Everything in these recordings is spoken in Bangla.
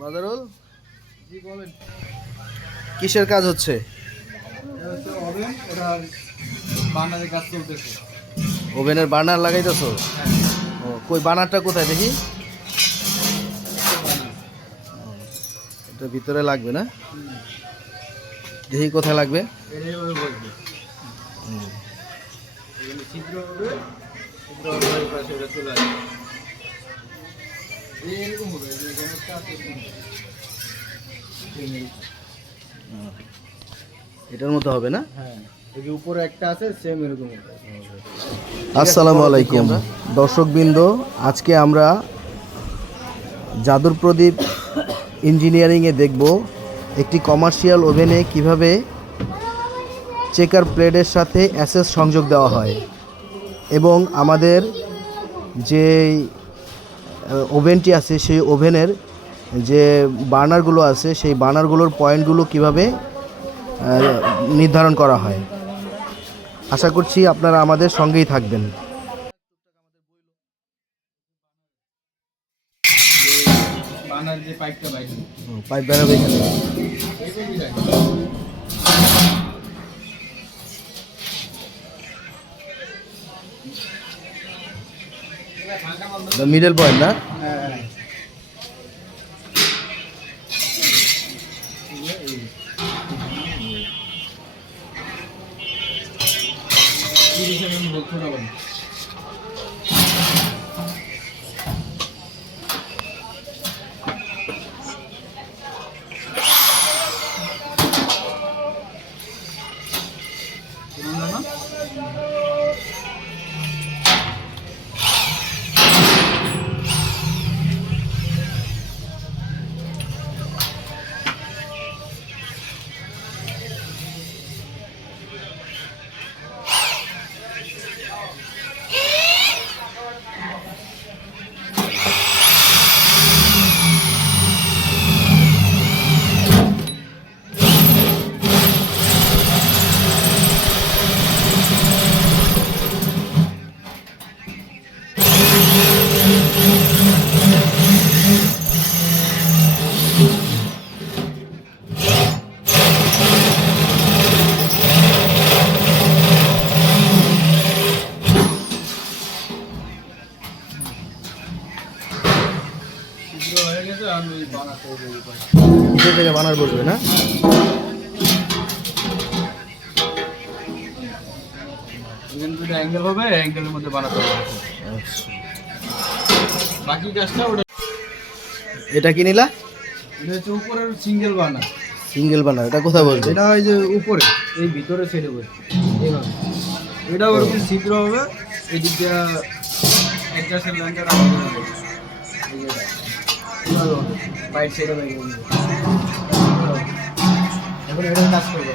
মাদারুল, জি বলেন, কিসের কাজ হচ্ছে? ওভেন, ওটা বার্নারের কাজ চলতেছে। ওভেনের বার্নার লাগাইতেছো? ও, কই বার্নারটা কোথায় দেখি? এটা ভিতরে লাগবে না? দেখি কোথায় লাগবে। এইভাবে বসবে, এখানে ছিদ্র হবে, ছিদ্র হবে ওই পাশে ওটা চলে আসবে। এরকম হবে, এখানে একটা আছে এটার মতো হবে না? হ্যাঁ, এই যে উপরে একটা আছে সেম এরকম হবে। আসসালামু আলাইকুম দর্শকবৃন্দ, আজকে আমরা জাদুর প্রদীপ ইঞ্জিনিয়ারিংয়ে দেখব একটি কমার্শিয়াল ওভেনে কিভাবে চেকার প্লেটের সাথে অ্যাসেস সংযোগ দেওয়া হয় এবং আমাদের যে ওভেনটি আছে সেই ওভেনের যে বার্নারগুলো আছে সেই বার্নারগুলোর পয়েন্টগুলো কিভাবে নির্ধারণ করা হয়। আশা করছি আপনারা আমাদের সঙ্গেই থাকবেন। বার্নার যে পাইপটা বাইরে, পাইপ বেরোবে এখানে। মিডল পয়েন্ট না? হ্যাঁ, হয়ে গেছে। আমি বানাতে ভিতর থেকে বানার বসবে না? এখানে দুটো অ্যাঙ্গেল হবে, অ্যাঙ্গেলের মধ্যে বানাতে হবে। বাকি কাজটা ওটা, এটা কি নিলা? এটা হচ্ছে উপরের সিঙ্গেল বার্নার। সিঙ্গেল বানার, এটা কোথায় বসবে? এটা ওই যে উপরে এই ভিতরে ছেড়ে বসবে এইভাবে। এটা ওরকম ছিদ্র হবে, এই দিক দিয়ে অ্যাডজাস্টের লাইনটা রাখতে হবে। বাইট সাইডে বাইরে এখন এটা কাজ করবে।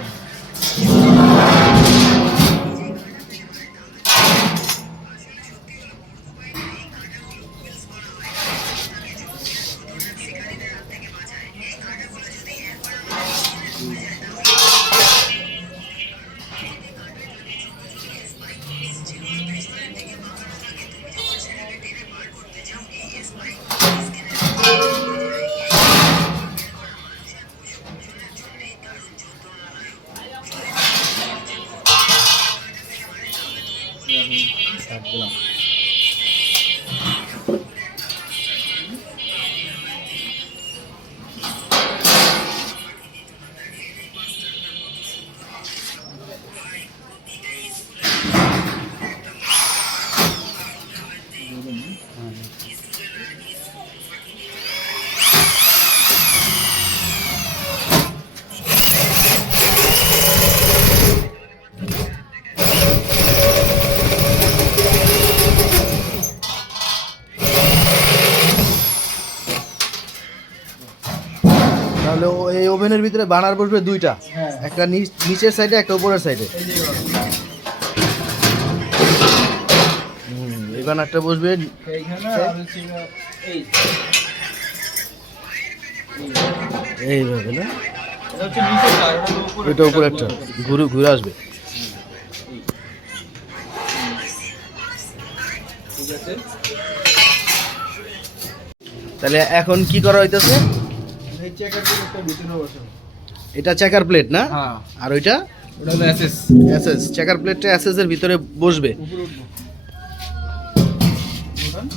তাহলে এই ওভেনের ভিতরে বানার বসবে দুইটা, হ্যাঁ, একটা নিচের সাইডে একটা উপরের সাইডে। এই বানারটা বসবে এইখানে আর হচ্ছে এই এইভাবে না? এটা হচ্ছে নিচের টায়ার, এটা উপরে একটা ঘুরে ঘুরে আসবে। ঠিক আছে। তাহলে এখন কি করা হইতেছে? এই চেকার প্লেটটা ভিতরে বসাবো। এটা চেকার প্লেট না? হ্যাঁ, আর ওইটা ওটা হলো অ্যাসেস। এসএস। চেকার প্লেটটা এসএস এর ভিতরে বসবে। উপরে উঠবো। উঠান।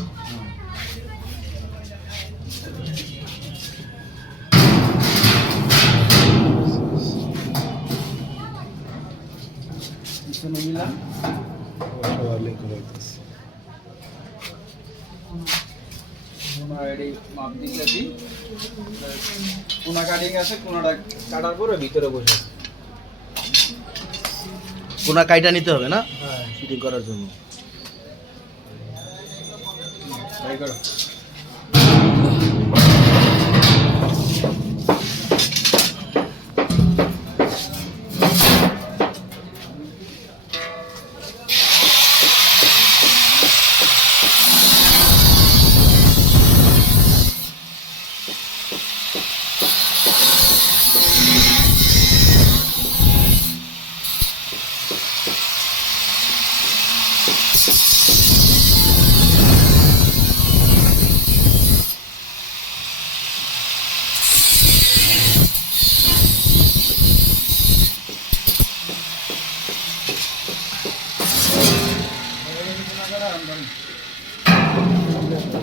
পিছনে মিলান। কোনা এডি মাপ দিতেছি। কোনা কাটিং আছে, কোনাটা কাটার পরে ভিতরে বসে। কোনা কাইটা নিতে হবে না হ্যাঁ, ফিটিং করার জন্য। ট্রাই করো।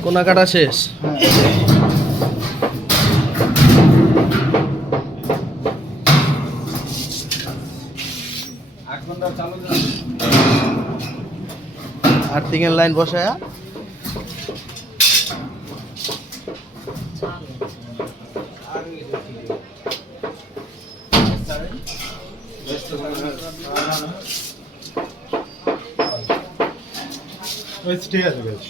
কোনা কাটা শেষ। আট ঘন্টা চালু দিলাম। আর্থিং এর লাইন বসায়া ঠিক আছে বেশ।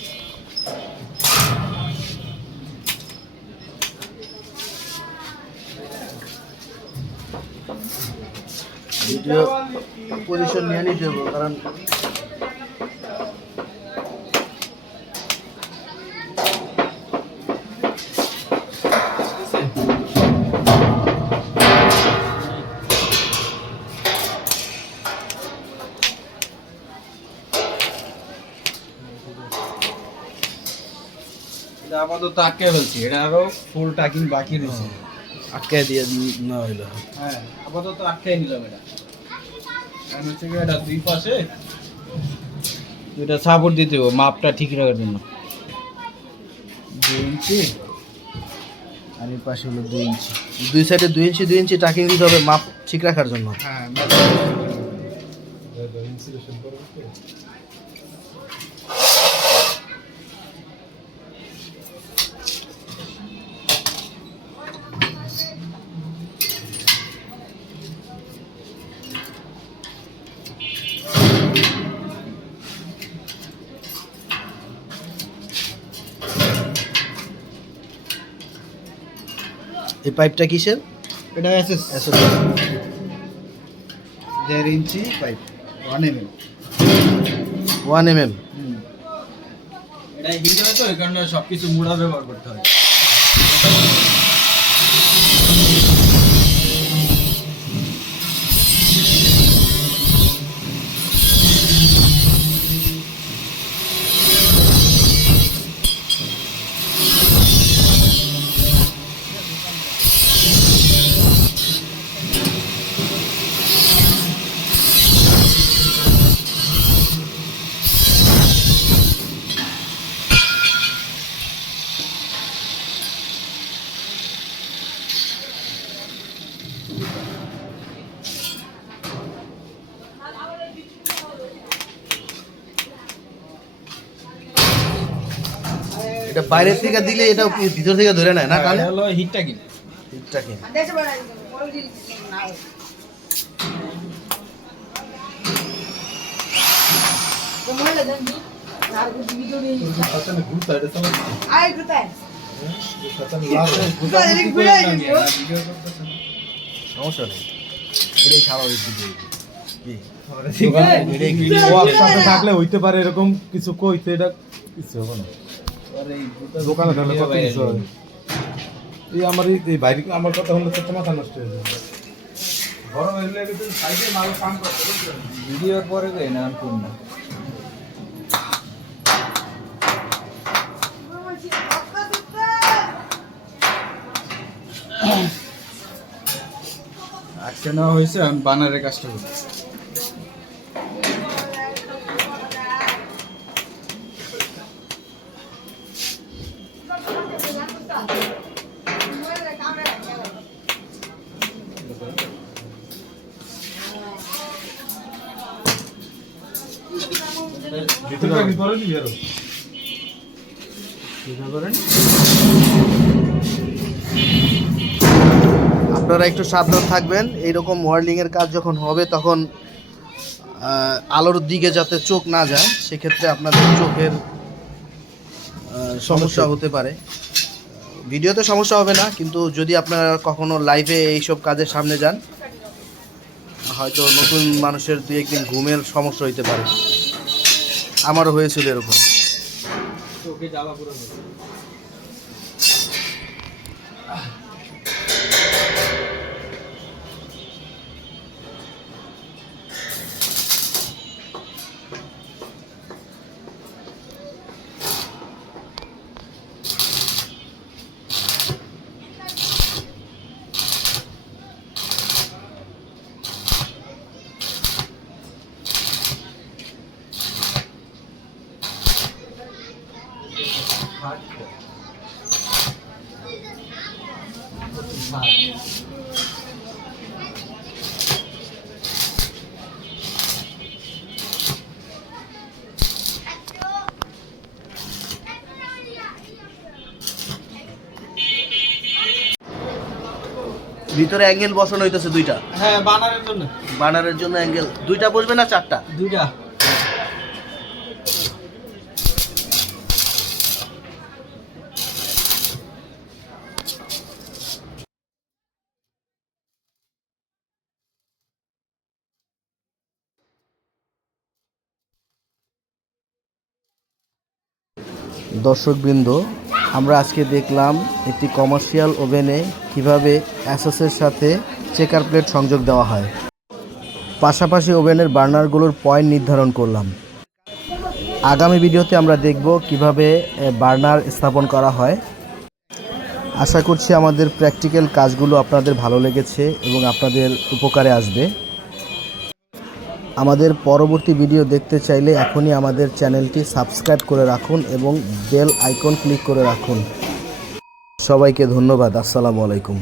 ভিডিও পজিশন নিয়ে নিতে হবে, কারণ এটা আপাতত আটকে ফেলছি, এটা আরো ফুল টাকিং বাকি রয়েছে। আটকে দিয়ে না হইলো। হ্যাঁ, আপাতত আটকে নিলাম এটা। এখন হচ্ছে কি, এটা দুই পাশে দুইটা সাপোর্ট দিতে হবে মাপটা ঠিক রাখার জন্য। 2 ইঞ্চি আর এই পাশে হলো 2 ইঞ্চি। দুই সাইডে 2 ইঞ্চি টাকিং দিতে হবে মাপ ঠিক রাখার জন্য। হ্যাঁ, ইনসুলেশন করবে তো। এই পাইপটা কিসের? এটা এসএস এসএস। 1.5 ইঞ্চি পাইপ 1 mm। 1 mm। এটা হিটার তো, এই কারণে সবকিছু মুড়া ব্যবহার করতে হয়। এটা বাইরের থেকে দিলে এটা কি ভিতর থেকে ধরে নেয় না কানে? এটা হলো হিটটা কি হিটটা কি? শতানে ঘুরতে এটা সময় শতানে লাভ সমস্যা নেই, এটাই স্বাভাবিক ভিডিও। কি ওয়ার্কশপে থাকলে হইতে পারে এরকম কিছু কইতে, এটা কিছু হবে না। দোকানে থাকলে কত কিছু হয়। এই আমার এই বাইরে আমার কথা হলে তো মাথা নষ্ট হয়ে যাবে। গরম হইলে কিন্তু সাইডে মাল কাম করতে বুঝছেন। ভিডিওর পরে দেয় না কোন না। কাজটা নেওয়া হয়েছে, আমি বানারের কাজটা করি। ভিতরে কি করে দিবি আরো? আপনারা একটু সাবধান থাকবেন। এইরকম ওয়ার্লিংয়ের কাজ যখন হবে তখন আলোর দিকে যাতে চোখ না যায়, সেক্ষেত্রে আপনাদের চোখের সমস্যা হতে পারে। ভিডিওতে সমস্যা হবে না, কিন্তু যদি আপনারা কখনো লাইভে এইসব কাজের সামনে যান, হয়তো নতুন মানুষের দুই একদিন ঘুমের সমস্যা হইতে পারে। আমারও হয়েছিল এরকম। চোখে জ্বালা পুরো হয়ে যায়। ভিতরে অ্যাঙ্গেল বসানো হইতেছে দুইটা। হ্যাঁ, বানারের জন্য বানারের জন্য অ্যাঙ্গেল দুইটা বসবে না চারটা? দুইটা। দর্শকবৃন্দ, আমরা আজকে দেখলাম একটি কমার্শিয়াল ওভেনে কিভাবে অ্যাসেসের সাথে চেকার প্লেট সংযোগ দেওয়া হয়। পাশাপাশি ওভেনের বার্নারগুলোর পয়েন্ট নির্ধারণ করলাম। আগামী ভিডিওতে আমরা দেখব কিভাবে বার্নার স্থাপন করা হয়। আশা করছি আমাদের প্র্যাকটিক্যাল কাজগুলো আপনাদের ভালো লেগেছে এবং আপনাদের উপকারে আসবে। আমাদের পরবর্তী ভিডিও দেখতে চাইলে এখনই আমাদের চ্যানেলটি সাবস্ক্রাইব করে রাখুন এবং বেল আইকন ক্লিক করে রাখুন। সবাইকে ধন্যবাদ। আসসালামু আলাইকুম।